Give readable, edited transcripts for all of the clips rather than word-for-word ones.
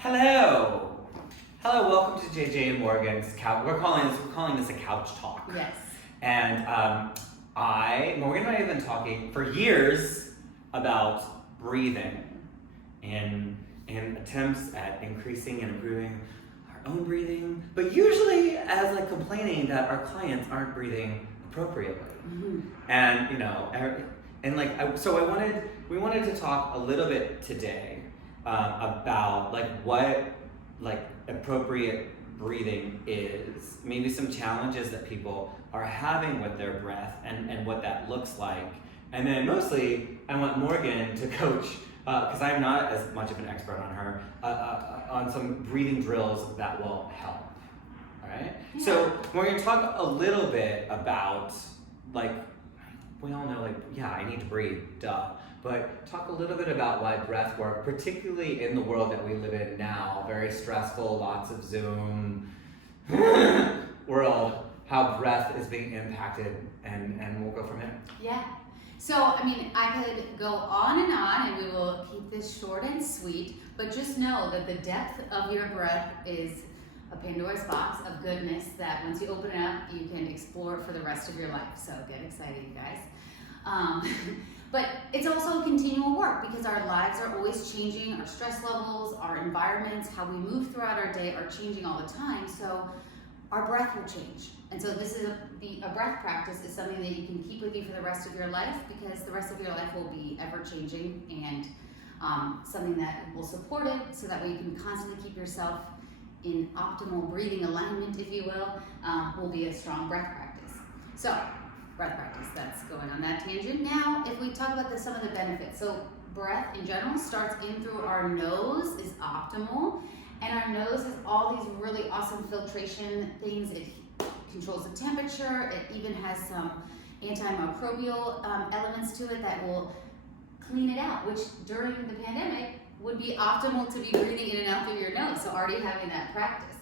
Hello. Hello, welcome to JJ and Morgan's couch. We're calling this a couch talk. Yes. And Morgan and I have been talking for years about breathing and attempts at increasing and improving our own breathing, but usually as like complaining that our clients aren't breathing appropriately. Mm-hmm. And we wanted to talk a little bit today about what appropriate breathing is, maybe some challenges that people are having with their breath and what that looks like. And then mostly I want Morgan to coach, because I'm not as much of an expert on her, on some breathing drills that will help. All right? Yeah. So we're going to talk a little bit about, we all know, I need to breathe, duh. But talk a little bit about why breath work, particularly in the world that we live in now, very stressful, lots of Zoom world, how breath is being impacted, and we'll go from there. Yeah. So, I could go on, and we will keep this short and sweet, but just know that the depth of your breath is a Pandora's box of goodness that once you open it up, you can explore for the rest of your life. So get excited, you guys. But it's also continual work because our lives are always changing. Our stress levels, our environments, how we move throughout our day are changing all the time. So our breath will change. And so this is a breath practice is something that you can keep with you for the rest of your life, because the rest of your life will be ever changing, and something that will support it, so that way you can constantly keep yourself in optimal breathing alignment, if you will be a strong breath practice. So breath practice, that's going on that tangent. Now, if we talk about some of the benefits. So breath in general starts in through our nose, is optimal. And our nose has all these really awesome filtration things. It controls the temperature. It even has some antimicrobial elements to it that will clean it out, which during the pandemic would be optimal to be breathing in and out through your nose. So already having that practice.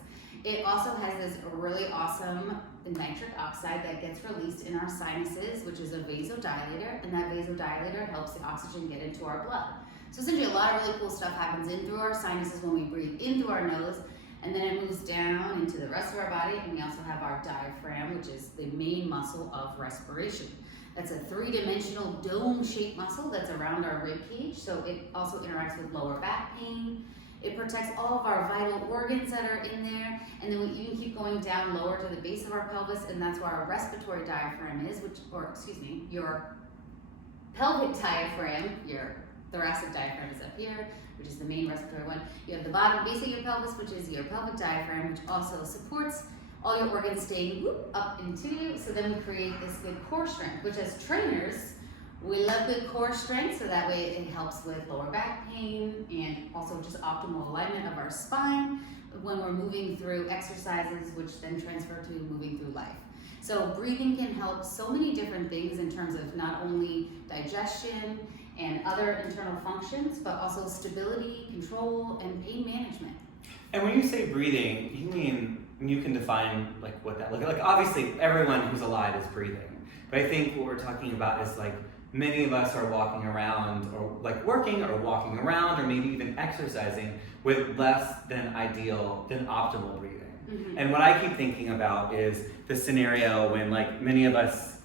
It also has this really awesome nitric oxide that gets released in our sinuses, which is a vasodilator, and that vasodilator helps the oxygen get into our blood. So essentially a lot of really cool stuff happens in through our sinuses when we breathe in through our nose, and then it moves down into the rest of our body, and we also have our diaphragm, which is the main muscle of respiration. That's a three-dimensional dome-shaped muscle that's around our rib cage, so it also interacts with lower back pain. It protects all of our vital organs that are in there, and then we even keep going down lower to the base of our pelvis, and that's where our respiratory diaphragm is, your pelvic diaphragm, your thoracic diaphragm is up here, which is the main respiratory one. You have the bottom base of your pelvis, which is your pelvic diaphragm, which also supports all your organs staying up into you. So then we create this good core strength, which as trainers, we love good core strength, so that way it helps with lower back pain and also just optimal alignment of our spine when we're moving through exercises, which then transfer to moving through life. So breathing can help so many different things in terms of not only digestion and other internal functions, but also stability, control, and pain management. And when you say breathing, you mean, you can define what that looks like. Obviously, everyone who's alive is breathing, but I think what we're talking about is many of us are walking around, or working or walking around, or maybe even exercising with less than optimal breathing. Mm-hmm. And what I keep thinking about is the scenario when many of us,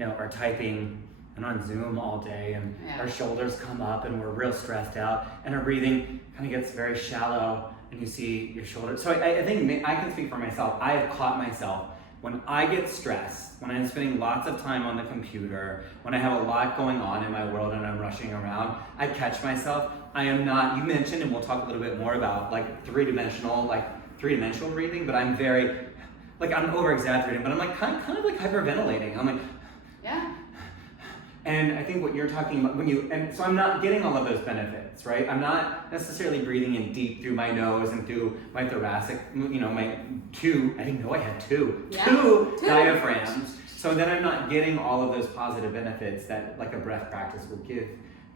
are typing and on Zoom all day, and our shoulders come up and we're real stressed out, and our breathing kind of gets very shallow, and you see your shoulders. So I think I can speak for myself. I have caught myself when I get stressed, when I'm spending lots of time on the computer, when I have a lot going on in my world and I'm rushing around, I catch myself. I am not, you mentioned, and we'll talk a little bit more about three-dimensional breathing, but I'm very, I'm over-exaggerating, but I'm kind of hyperventilating. I'm yeah. And I think what you're talking about so I'm not getting all of those benefits, right? I'm not necessarily breathing in deep through my nose and through my thoracic, my two, I didn't know I had two diaphragms. So then I'm not getting all of those positive benefits that a breath practice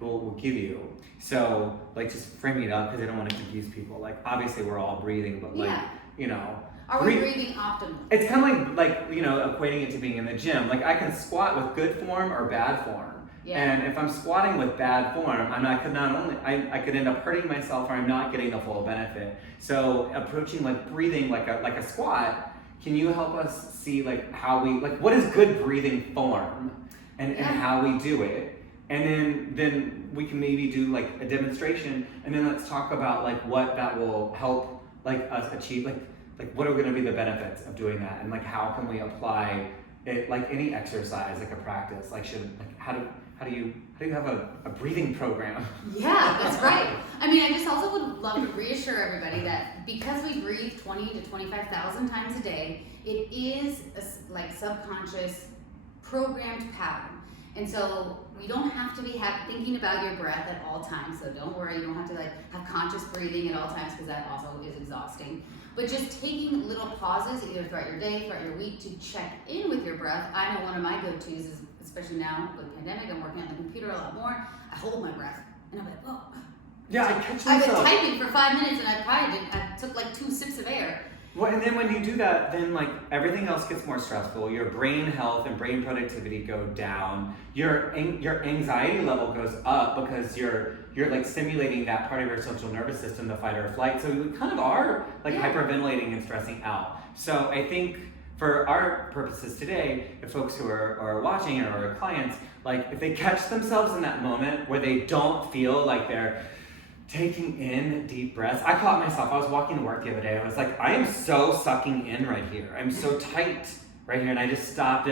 will give you. So just framing it up, because I don't want to confuse people. Obviously we're all breathing, but are we breathing optimally? It's kind of like equating it to being in the gym. I can squat with good form or bad form. Yeah. And if I'm squatting with bad form, I could end up hurting myself, or I'm not getting the full benefit. So approaching like breathing like a squat, can you help us see like how we like what is good breathing form and how we do it? And then we can maybe do like a demonstration, and then let's talk about like what that will help like us achieve, like what are going to be the benefits of doing that, and like how can we apply it like any exercise, like a practice, like how do you have a breathing program? Yeah, that's right. I mean, I just also would love to reassure everybody that because we breathe 20 to 25,000 times a day, it is a like subconscious programmed pattern. And so you don't have to be thinking about your breath at all times. So don't worry, you don't have to like have conscious breathing at all times, because that also is exhausting. But just taking little pauses either throughout your day, throughout your week, to check in with your breath. I know one of my go-tos is, especially now with the pandemic, I'm working on the computer a lot more. I hold my breath and I'm like, whoa. Yeah, I catch myself. I've been typing for 5 minutes and I took like 2 sips of air. Well, and then when you do that, then like everything else gets more stressful. Your brain health and brain productivity go down. Your anxiety level goes up because you're like stimulating that part of your central nervous system, the fight or flight. So we kind of are like hyperventilating and stressing out. So I think for our purposes today, if folks who are watching or are clients, like if they catch themselves in that moment where they don't feel like they're taking in deep breaths. I caught myself, I was walking to work the other day, I was like, I am so sucking in right here. I'm so tight right here, and I just stopped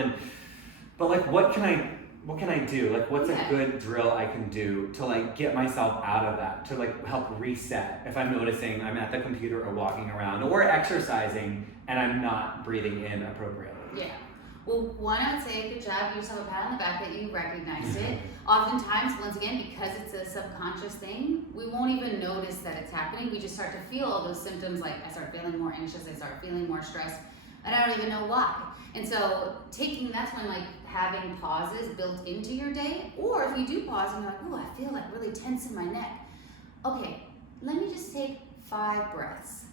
but like what can I do? Like what's a good drill I can do to like get myself out of that, to like help reset if I'm noticing I'm at the computer or walking around or exercising and I'm not breathing in appropriately? Yeah. Well, one, I would say good job, give yourself a pat on the back that you recognized it. Oftentimes, once again, because it's a subconscious thing, we won't even notice that it's happening. We just start to feel all those symptoms, like I start feeling more anxious, I start feeling more stressed, and I don't even know why. And so that's when like having pauses built into your day, or if you do pause and you're like, oh, I feel like really tense in my neck. Okay, let me just take 5 breaths.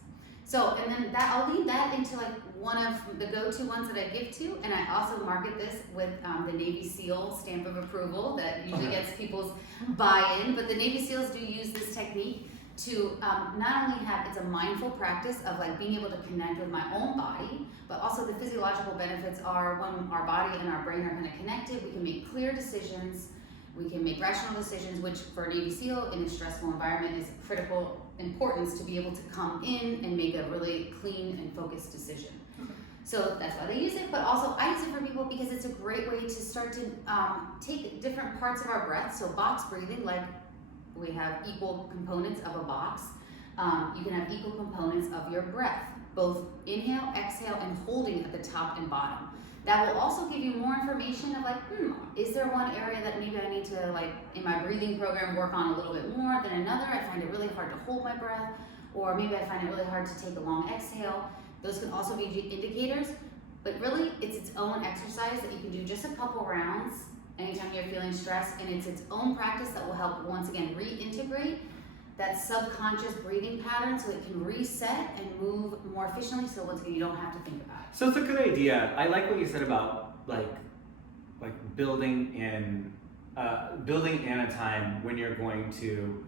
So, and then I'll lead that into like one of the go-to ones that I give to, and I also market this with the Navy SEAL stamp of approval that usually gets people's buy-in, but the Navy SEALs do use this technique to not only it's a mindful practice of like being able to connect with my own body, but also the physiological benefits are when our body and our brain are kind of connected, we can make clear decisions, we can make rational decisions, which for a Navy SEAL in a stressful environment is critical importance to be able to come in and make a really clean and focused decision. So that's why they use it, but also I use it for people because it's a great way to start to take different parts of our breath. So box breathing, like we have equal components of a box. You can have equal components of your breath, both inhale, exhale, and holding at the top and bottom. That will also give you more information of like, is there one area that maybe I need to like in my breathing program work on a little bit more than another? I find it really hard to hold my breath, or maybe I find it really hard to take a long exhale. Those can also be indicators, but really it's its own exercise that you can do just a couple rounds anytime you're feeling stressed, and it's its own practice that will help once again reintegrate that subconscious breathing pattern so it can reset and move more efficiently, so once again you don't have to think about it. So it's a good idea. I like what you said about like building in a time when you're going to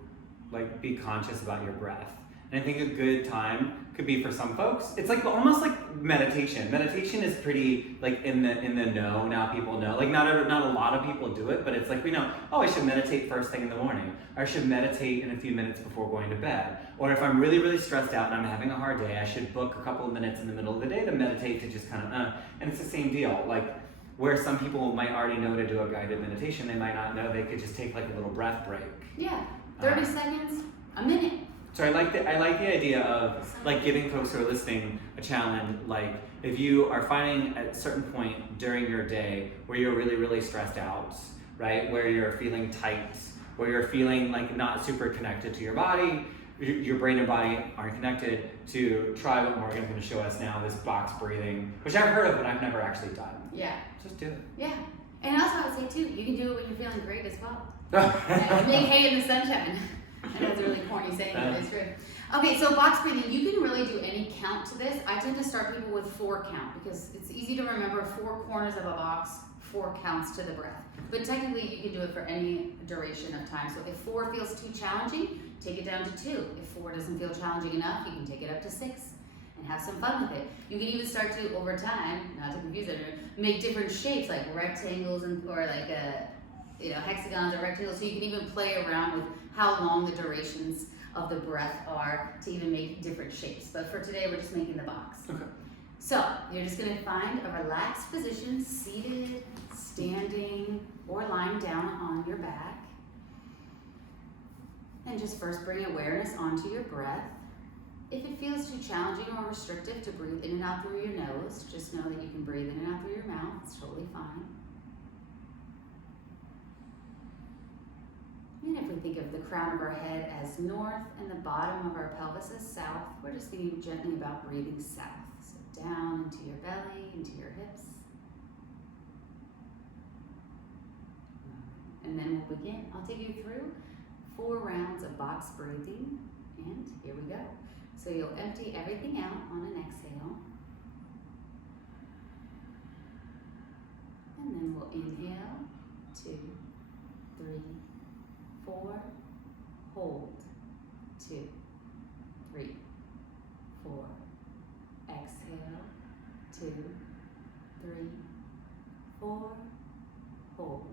like be conscious about your breath. And I think a good time could be for some folks, it's like almost like meditation. Meditation is pretty like in the know, now people know. Like not a lot of people do it, but it's like we know, oh, I should meditate first thing in the morning. Or I should meditate in a few minutes before going to bed. Or if I'm really, really stressed out and I'm having a hard day, I should book a couple of minutes in the middle of the day to meditate, to just kind of, and it's the same deal. Like where some people might already know to do a guided meditation, they might not know they could just take like a little breath break. Yeah, 30 seconds, a minute. So I like the idea of like giving folks who are listening a challenge. Like if you are finding at a certain point during your day where you're really, really stressed out, right? Where you're feeling tight, where you're feeling like not super connected to your body, your brain and body aren't connected, to try what Morgan's going to show us now, this box breathing, which I've heard of but I've never actually done. Yeah. Just do it. Yeah. And also I would say too, you can do it when you're feeling great as well. Make hay in the sunshine. I know it's a really corny saying, but it's true. Okay, so box breathing, you can really do any count to this. I tend to start people with 4 count because it's easy to remember 4 corners of a box, 4 counts to the breath. But technically you can do it for any duration of time. So if 4 feels too challenging, take it down to 2. If 4 doesn't feel challenging enough, you can take it up to 6 and have some fun with it. You can even start to, over time, not to confuse it, make different shapes like rectangles or like hexagons or rectangles. So you can even play around with how long the durations of the breath are to even make different shapes. But for today, we're just making the box. Okay. So you're just gonna find a relaxed position, seated, standing, or lying down on your back. And just first bring awareness onto your breath. If it feels too challenging or restrictive to breathe in and out through your nose, just know that you can breathe in and out through your mouth. It's totally fine. And if we think of the crown of our head as north and the bottom of our pelvis as south, we're just thinking gently about breathing south. So down into your belly, into your hips. And then we'll begin. I'll take you through 4 rounds of box breathing. And here we go. So you'll empty everything out on an exhale. And then we'll inhale, 2, 3, 4, hold, 2, 3, 4, exhale, 2, 3, 4, hold,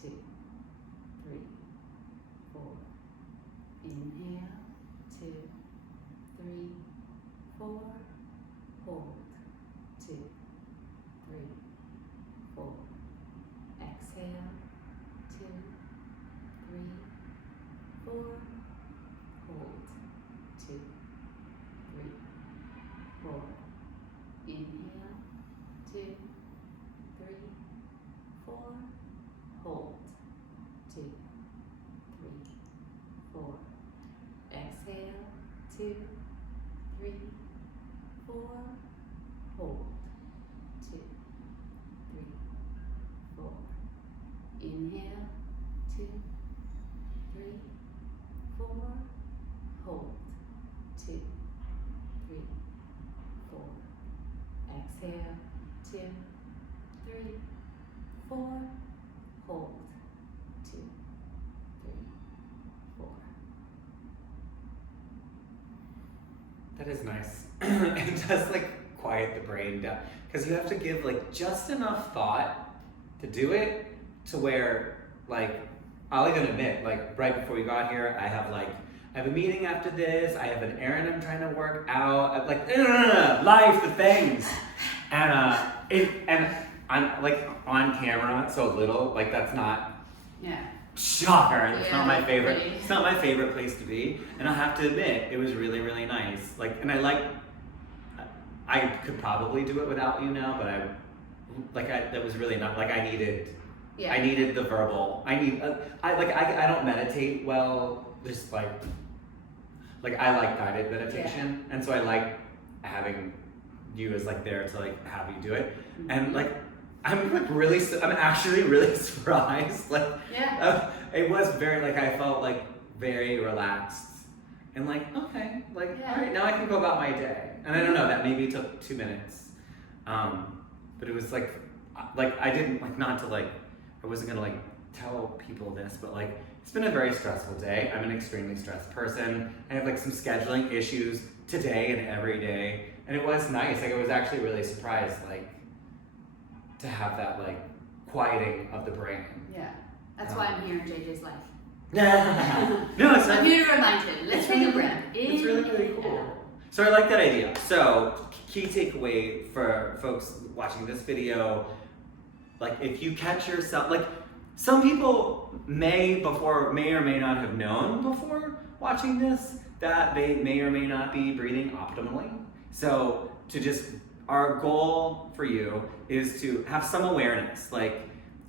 2, 3, 4, inhale, 2, 3, 4, hold, 2, 3, 4, exhale, 2, 3, 4, hold, 2, 3, 4, inhale, 2, 3, 4, hold, 2, 3, 4, exhale, 2, 3, 4, hold, 2, 3, 4, inhale, 2, 3, 4, hold, 2, 3, 4, exhale, 2, 3, 4, hold, 2, 3, 4. That is nice. It does like quiet the brain down because you have to give like just enough thought to do it to where like I'll even admit like right before we got here I have a meeting after this, I have an errand I'm trying to work out, I'm like life, the things, and I'm like on camera so little like that's not shocker. It's not my favorite. Pretty. It's not my favorite place to be, and I have to admit it was really really nice. Like, and I could probably do it without you now, but that was really not like I needed. Yeah. I needed the verbal. I I don't meditate well. Just like I like guided meditation, and so I like having you as like there to like have you do it, and like. I'm actually really surprised. Like, it was very like I felt like very relaxed and like okay, like all right, now I can go about my day. And I don't know, that maybe took 2 minutes, but it was like I didn't like not to like I wasn't gonna like tell people this, but like it's been a very stressful day. I'm an extremely stressed person. I have like some scheduling issues today and every day, and it was nice. Like I was actually really surprised like. To have that like quieting of the brain. Yeah, that's why I'm here in JJ's life. No, it's not. I'm here to remind him. Let's take a breath. It's really cool. So I like that idea. So key takeaway for folks watching this video, like if you catch yourself, like some people may or may not have known before watching this that they may or may not be breathing optimally. So to just our goal for you is to have some awareness, like,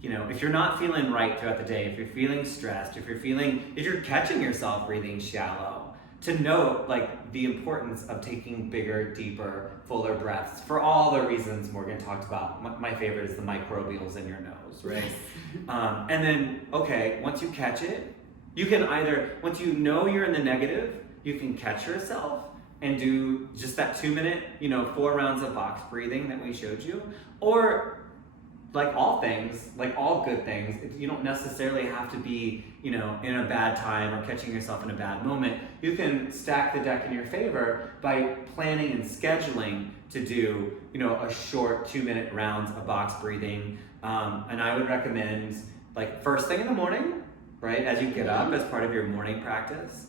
you know, if you're not feeling right throughout the day, if you're feeling stressed, if you're catching yourself breathing shallow, to note like the importance of taking bigger, deeper, fuller breaths for all the reasons Morgan talked about. My favorite is the microbials in your nose, right? And then, okay, once you catch it, you can once you know you're in the negative, you can catch yourself and do just that 2 minute, 4 rounds of box breathing that we showed you. Or like all things, like all good things, you don't necessarily have to be, you know, in a bad time or catching yourself in a bad moment. You can stack the deck in your favor by planning and scheduling to do, you know, a short 2-minute rounds of box breathing. And I would recommend like first thing in the morning, right, as you get up as part of your morning practice,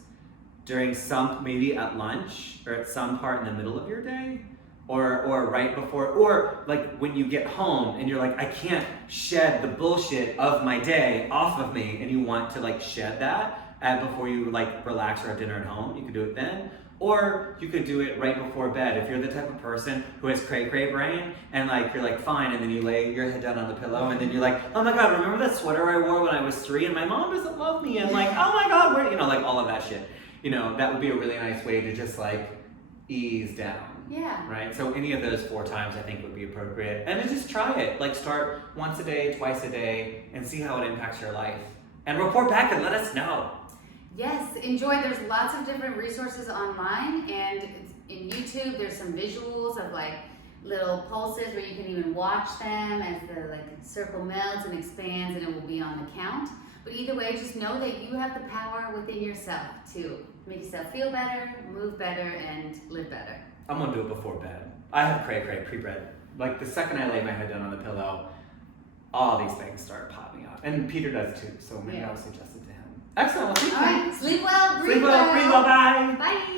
during some, maybe at lunch or at some part in the middle of your day, or right before, or like when you get home and you're like, I can't shed the bullshit of my day off of me, and you want to like shed that before you like relax or have dinner at home, you could do it then. Or you could do it right before bed. If you're the type of person who has cray-cray brain and like you're like fine, and then you lay your head down on the pillow and then you're like, oh my god, remember that sweater I wore when I was 3 and my mom doesn't love me, and like, oh my god, where, you know, like all of that shit. You know, that would be a really nice way to just like ease down. Yeah. Right? So any of those 4 times I think would be appropriate. And then just try it. Like start once a day, twice a day, and see how it impacts your life. And report back and let us know. Yes, enjoy. There's lots of different resources online, and in YouTube there's some visuals of like little pulses where you can even watch them as the like circle melts and expands, and it will be on the count. But either way, just know that you have the power within yourself to make yourself feel better, move better, and live better. I'm gonna do it before bed. I have cray-cray pre-bed. Like the second I lay my head down on the pillow, all these things start popping up. And Peter does too, so maybe I'll suggest it to him. Excellent, well, thank you. All right, sleep well, Sleep well, breathe well, bye. Bye.